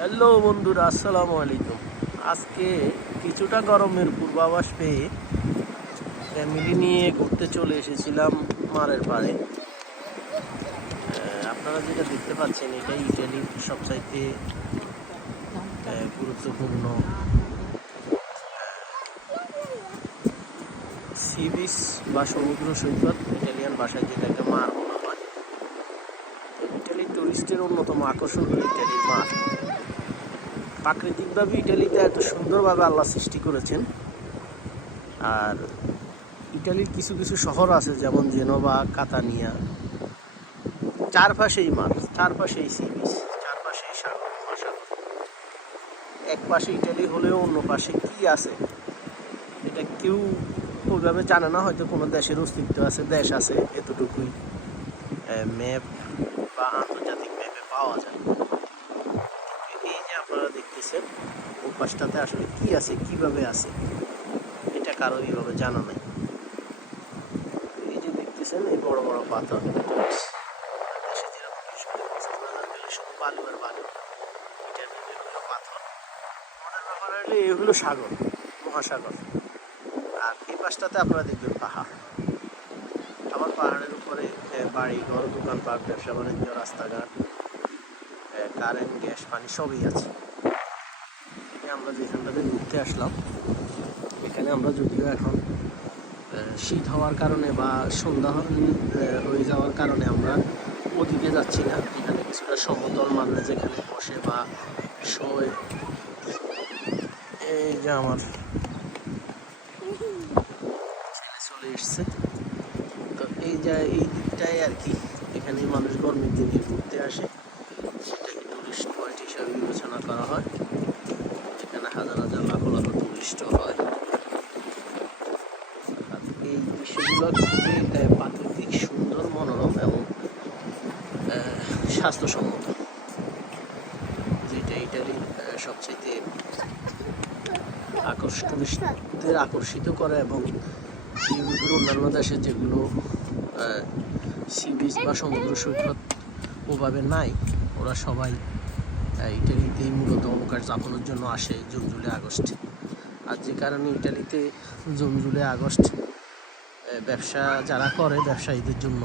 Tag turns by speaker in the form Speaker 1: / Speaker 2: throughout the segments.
Speaker 1: Hello বন্ধুরা, আসসালামু আলাইকুম। আজকে কিছুটা গরমের পূর্বাভাস পেয়ে ফ্যামিলি নিয়ে ঘুরতে চলে এসেছিলাম মারের পাড়ে। আপনারা যেটা দেখতে পাচ্ছেন, এটা ইটালির সবচাইতে গুরুত্বপূর্ণ সি বিচ বা সমুদ্র সৈকত, ইটালিয়ান ভাষায় মার বলা। হয় ইটালির টুরিস্টের অন্যতম আকর্ষণ হলো ইটালির মাঠ। প্রাকৃতিকভাবে ইটালিতে এত সুন্দরভাবে আল্লাহ সৃষ্টি করেছেন। আর ইটালির কিছু কিছু শহর আছে, যেমন জেনোভা, কাতানিয়া। চারপাশেই মাঠ, চারপাশেই সি বিচ, চারপাশেই সাগর এক পাশে ইটালি হলেও অন্য পাশে কি আছে? এটা কেউ ওইভাবে জানে না, হয়তো কোনো দেশের অস্তিত্ব আছে, দেশ আছে, এতটুকুই। ম্যাপ বা আন্তর্জাতিক ম্যাপে পাওয়া যায়। এই যে আপনারা দেখতেছেন পাশটাতে আসলে কি আছে, কীভাবে আছে, এটা কারও এইভাবে জানা নাই। এই যে দেখতেছেন, এই বড় বড় পাথর। যেরকম পাথর। ব্যাপার এগুলো সাগর, মহাসাগর। আর এই পাশটাতে আপনারা দেখবেন পাহাড়। বাড়ি, ঘর দোকানপাট ব্যবসা, বাণিজ্য, রাস্তাঘাট কারেন্ট গ্যাস পানি, সবই আছে। আমরা যেখানটাতে ঘুরতে আসলাম, এখানে আমরা যদিও এখন শীত হওয়ার কারণে বা সন্ধ্যা হয়ে যাওয়ার কারণে আমরা ওদিকে যাচ্ছি না। এখানে কিছুটা সমতল মানুষ যেখানে বসে বা শোয়। এই যে আমার ছেলে চলে এসছে। তো এই যা এই দিকটাই আর কি। এখানে মানুষ গরমের দিনে ঘুরতে আসে। সেটাকে টুরিস্ট পয়েন্ট হিসাবে বিবেচনা করা হয়। এখানে হাজার হাজার লাখ লাখ টুরিস্টও হয়। এই বিষয়গুলো খুবই প্রাকৃতিক সুন্দর, মনোরম এবং স্বাস্থ্যসম্মত। যেটা ইটালির আকর্ষ টুরিস্টদের আকর্ষিত করে এবং ইউরোপের অন্যান্য দেশে যেগুলো সি বিচ বা সমুদ্র সৈকত ওভাবে নাই, ওরা সবাই ইটালিতেই মূলত অবকাশ যাপনের জন্য আসে জুন, জুলাই, আগস্ট। আর যে কারণে ইটালিতে জুন, জুলাই, আগস্ট ব্যবসা যারা করে ব্যবসায়ীদের জন্য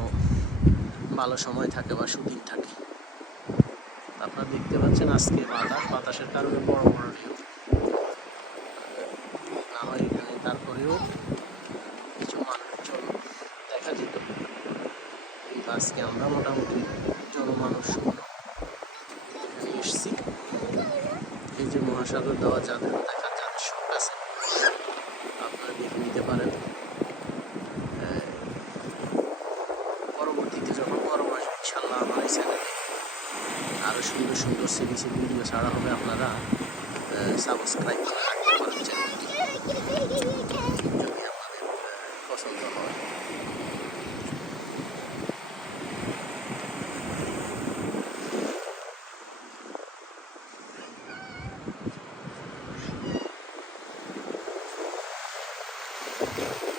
Speaker 1: ভালো সময় থাকে বা সুদিন থাকে। আপনারা দেখতে পাচ্ছেন আজকে বাতাস, বাতাসের কারণে বড় বড় ঢেউ। হয় এখানে, তারপরেও আজকে আমরা মোটামুটি জনমানুষ। এসছি এই যে মহাসাগর দেওয়া যাদের দেখা যাদের শখ আছে। আপনারা দেখে নিতে পারেন। হ্যাঁ। পরবর্তীতে যখন গরম আসবে ইনশাল্লাহ আমার এই চ্যানেলে আরও সুন্দর সুন্দর সিরিজ ভিডিও ছাড়া হবে। আপনারা সাবস্ক্রাইব করে রাখতে পারেন চ্যানেল যদি আপনাদের পছন্দ হয়। Thank you.